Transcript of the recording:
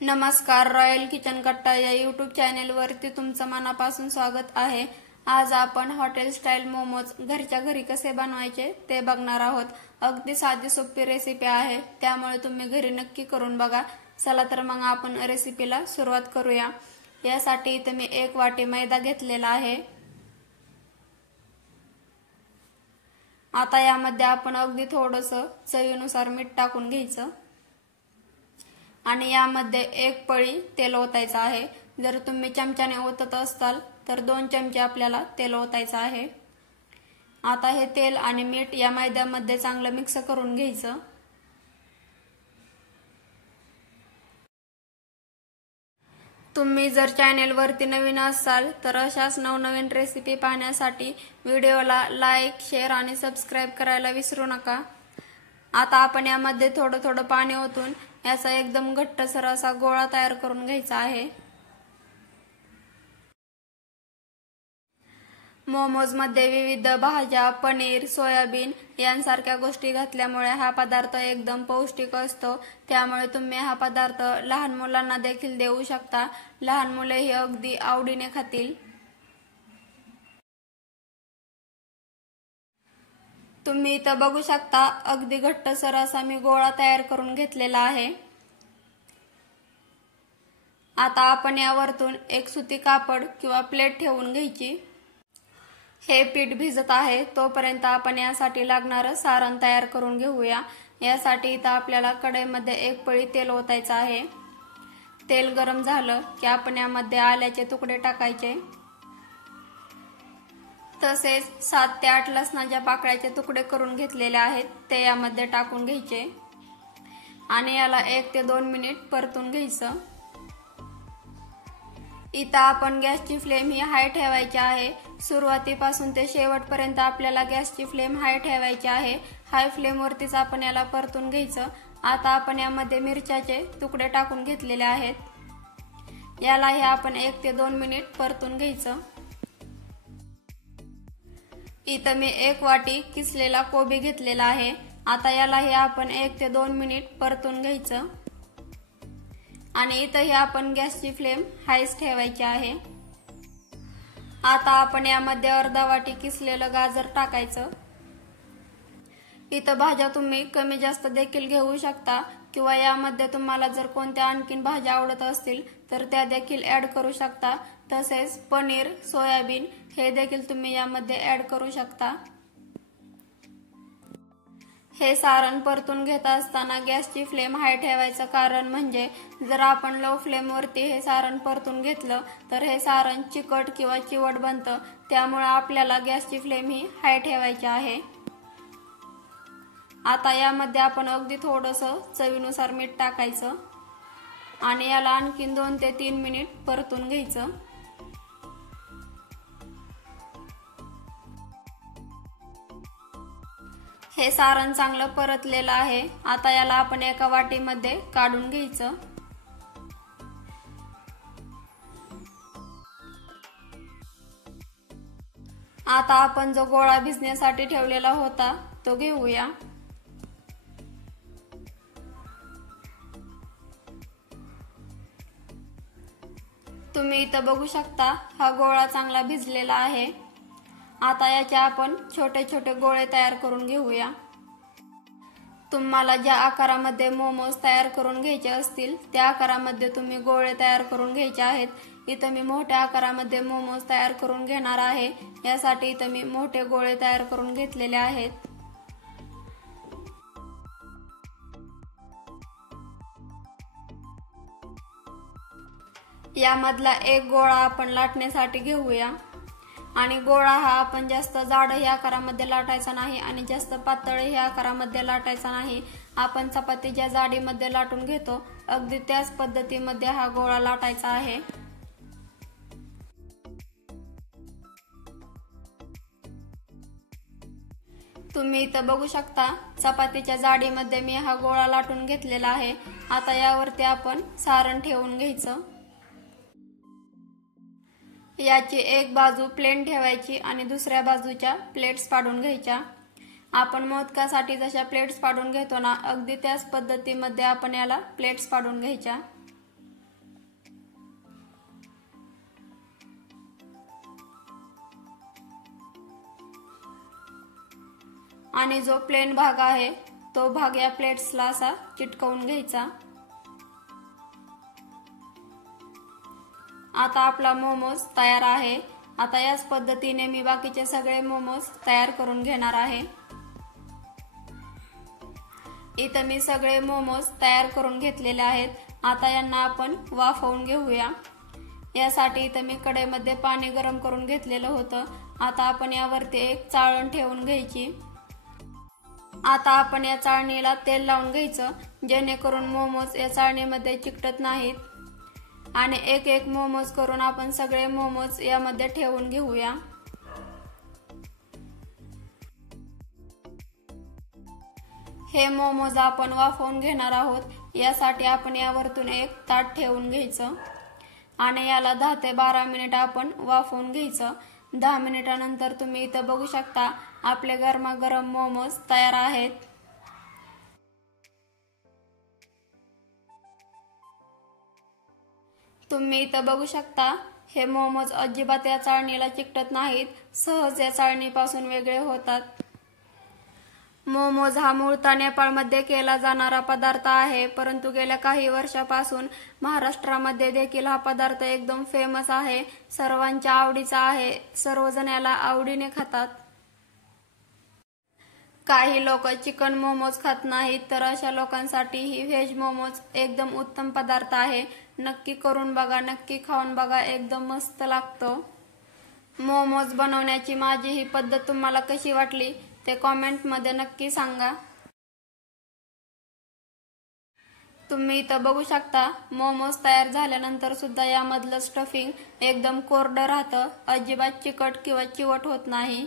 नमस्कार, royal kitchen कट्टा या यूट्यूब चॅनेलवरती तुमचं मनापासून स्वागत आहे। आज आपण हॉटेल स्टाईल मोमोज घरच्या घरी कसे बनवायचे ते बघणार आहोत। अगदी साधी सोपी रेसिपी आहे, त्यामुळे तुम्ही घरी नक्की करून बघा। चला तर मग आपण रेसिपीला सुरुवात करूया। यासाठी इथे मी 1 वाटी मैदा घेतलेला आहे। आता यामध्ये आपण अगदी थोडंसं चवीनुसार मीठ टाकून घ्यायचं आणि यामध्ये 1 पळी तेल ओतायचं आहे। जर तुम्ही चमच्याने ओतत असाल तर 2 चमचे आपल्याला तेल ओतायचं आहे। आता हे तेल आणि मीठ या मैद्यामध्ये चांगलं मिक्स करून घ्यायचं। तुम्ही जर चॅनेलवरती नवीन असाल तर अशाच नवनवीन रेसिपी पाहण्यासाठी व्हिडिओला लाईक, शेअर आणि सबस्क्राइब करायला विसरू नका। आता आपण यामध्ये थोडं थोडं पाणी ओतून याचा एकदम घट्टसर असा गोळा तयार करून घ्यायचा आहे। मोमोज मध्ये विविध भाज्या, पनीर, सोयाबीन यांसारख्या गोष्टी घातल्यामुळे हा पदार्थ एकदम पौष्टिक असतो। त्यामुळे तुम्ही हा पदार्थ लहान मुलांना देखील देऊ शकता। लहान मुलेही अगदी आवडीने खातील। तुम्ही इथं बघू शकता अगदी घट्टसर असा मी गोळा तयार करून घेतलेला आहे। आता आपण यावरतून एक सुती कापड किंवा प्लेट ठेवून घ्यायची। हे पीठ भिजत आहे तोपर्यंत आपण यासाठी लागणारं सारण तयार करून घेऊया। यासाठी इथं आपल्याला कढईमध्ये 1 पळी तेल ओतायचं आहे। तेल गरम झालं की आपण यामध्ये आल्याचे तुकडे टाकायचे, तसेच 7 ते 8 लसणाच्या पाकळ्याचे तुकडे करून घेतलेले आहेत ते यामध्ये टाकून घ्यायचे आणि याला 1 ते 2 मिनिट परतून घ्यायचं। इथं आपण गॅसची फ्लेम ही हाय ठेवायची आहे। सुरुवातीपासून ते शेवटपर्यंत आपल्याला गॅसची फ्लेम हाय ठेवायची आहे। हाय फ्लेम वरतीच आपण याला परतून घ्यायचं। आता आपण यामध्ये मिरच्याचे तुकडे टाकून घेतलेले आहेत। याला हे आपण 1 ते 2 मिनिट परतून घ्यायचं। इथं मी 1 वाटी किसलेला कोबी घेतलेला आहे। आता याला हे आपण 1 ते 2 मिनिट परतून घ्यायचं आणि इथंही आपण गॅसची फ्लेम हायच ठेवायची आहे। आता आपण यामध्ये अर्धा वाटी किसलेलं गाजर टाकायचं। इथं भाज्या तुम्ही कमी जास्त देखील घेऊ शकता किंवा यामध्ये तुम्हाला जर कोणत्या आणखीन भाज्या आवडत असतील तर त्या देखील ऍड करू शकता। तसेच पनीर, सोयाबीन हे देखील तुम्ही यामध्ये ऍड करू शकता। हे सारण परतून घेत असताना गॅसची फ्लेम हाय ठेवायचं कारण म्हणजे जर आपण लो फ्लेम वरती हे सारण परतून घेतलं तर हे सारण चिकट किंवा चिवट बनतं। त्यामुळे आपल्याला गॅसची फ्लेम ही हाय ठेवायची आहे। आता यामध्ये आपण अगदी थोडंसं चवीनुसार मीठ टाकायचं आणि याला आणखीन 2 ते 3 मिनिट परतून घ्यायचं। हे सारण चांगलं परतलेलं आहे। आता याला आपण एका वाटीमध्ये काढून घ्यायचं। आता आपण जो गोळा भिजण्यासाठी ठेवलेला होता तो घेऊया। तुम्ही इथं बघू शकता हा गोळा चांगला भिजलेला आहे। आता याचे आपण छोटे छोटे गोळे तयार करून घेऊया। तुम्हाला ज्या आकारामध्ये मोमोज तयार करून घ्यायचे असतील त्या आकारामध्ये तुम्ही गोळे तयार करून घ्यायचे आहेत। इथं मी मोठ्या आकारामध्ये मोमोज तयार करून घेणार आहे। यासाठी इथं मी मोठे गोळे तयार करून घेतलेले आहेत। यामधला 1 गोळा आपण लाटण्यासाठी घेऊया आणि गोळा हा आपण जास्त जाड ह्या आकारामध्ये लाटायचा नाही आणि जास्त पातळ ह्या आकारामध्ये लाटायचा नाही। आपण चपाती ज्या जाडीमध्ये लाटून घेतो अगदी त्याच पद्धतीमध्ये हा गोळा लाटायचा आहे। तुम्ही इथं बघू शकता चपातीच्या जाडीमध्ये मी हा गोळा लाटून घेतलेला आहे। आता यावरती आपण सारण ठेवून घ्यायचं। याची एक बाजू प्लेन ठेवायची आणि दुसऱ्या बाजूच्या प्लेट्स पाडून घ्यायच्या। आपण मोदकासाठी जशा प्लेट्स पाडून घेतो ना अगदी त्याच पद्धतीमध्ये आपण याला प्लेट्स पाडून घ्यायच्या। आणि जो प्लेन भाग आहे तो भाग या प्लेट्सला असा चिटकवून घ्यायचा। आता आपला मोमोज तयार आहे। आता याच पद्धतीने मी बाकीचे सगळे मोमोज तयार करून घेणार आहे। इथं मी सगळे मोमोज तयार करून घेतलेले आहेत। आता यांना आपण वाफवून घेऊया। यासाठी इथं मी कढईमध्ये पाणी गरम करून घेतलेलं होतं। आता आपण यावरती एक चाळण ठेवून घ्यायची। आता आपण या चाळणीला तेल लावून घ्यायचं, जेणेकरून मोमोज या चाळणीमध्ये चिकटत नाहीत। आणि एक एक मोमोज करून आपण सगळे मोमोज यामध्ये ठेवून घेऊया। हे मोमोज आपण वाफवून घेणार आहोत। यासाठी आपण यावरतून एक ताट ठेवून घ्यायचं आणि याला 10 ते 12 मिनिट आपण वाफवून घ्यायचं। 10 मिनिटानंतर तुम्ही इथं बघू शकता आपले गरमागरम मोमोज तयार आहेत। तुम्ही इथं बघू शकता हे मोमोज अजिबात या चाळणीला चिकटत नाहीत, सहज या चाळणीपासून वेगळे होतात। मोमोज हा मूळतः नेपाळमध्ये केला जाणारा पदार्थ आहे, परंतु गेल्या काही वर्षापासून महाराष्ट्रामध्ये देखील हा पदार्थ एकदम फेमस आहे, सर्वांच्या आवडीचा आहे, सर्वजण याला आवडीने खातात। काही लोक चिकन मोमोज खात नाहीत, तर अशा लोकांसाठी ही व्हेज मोमोज एकदम उत्तम पदार्थ आहे। नक्की करून बघा, नक्की खाऊन बघा, एकदम मस्त लागतो। मोमोज बनवण्याची माझी ही पद्धत तुम्हाला कशी वाटली ते कॉमेंट मध्ये नक्की सांगा। तुम्ही इथं बघू शकता मोमोज तयार झाल्यानंतर सुद्धा यामधलं स्टफिंग एकदम कोरडं राहतं, अजिबात चिकट किंवा चिवट होत नाही।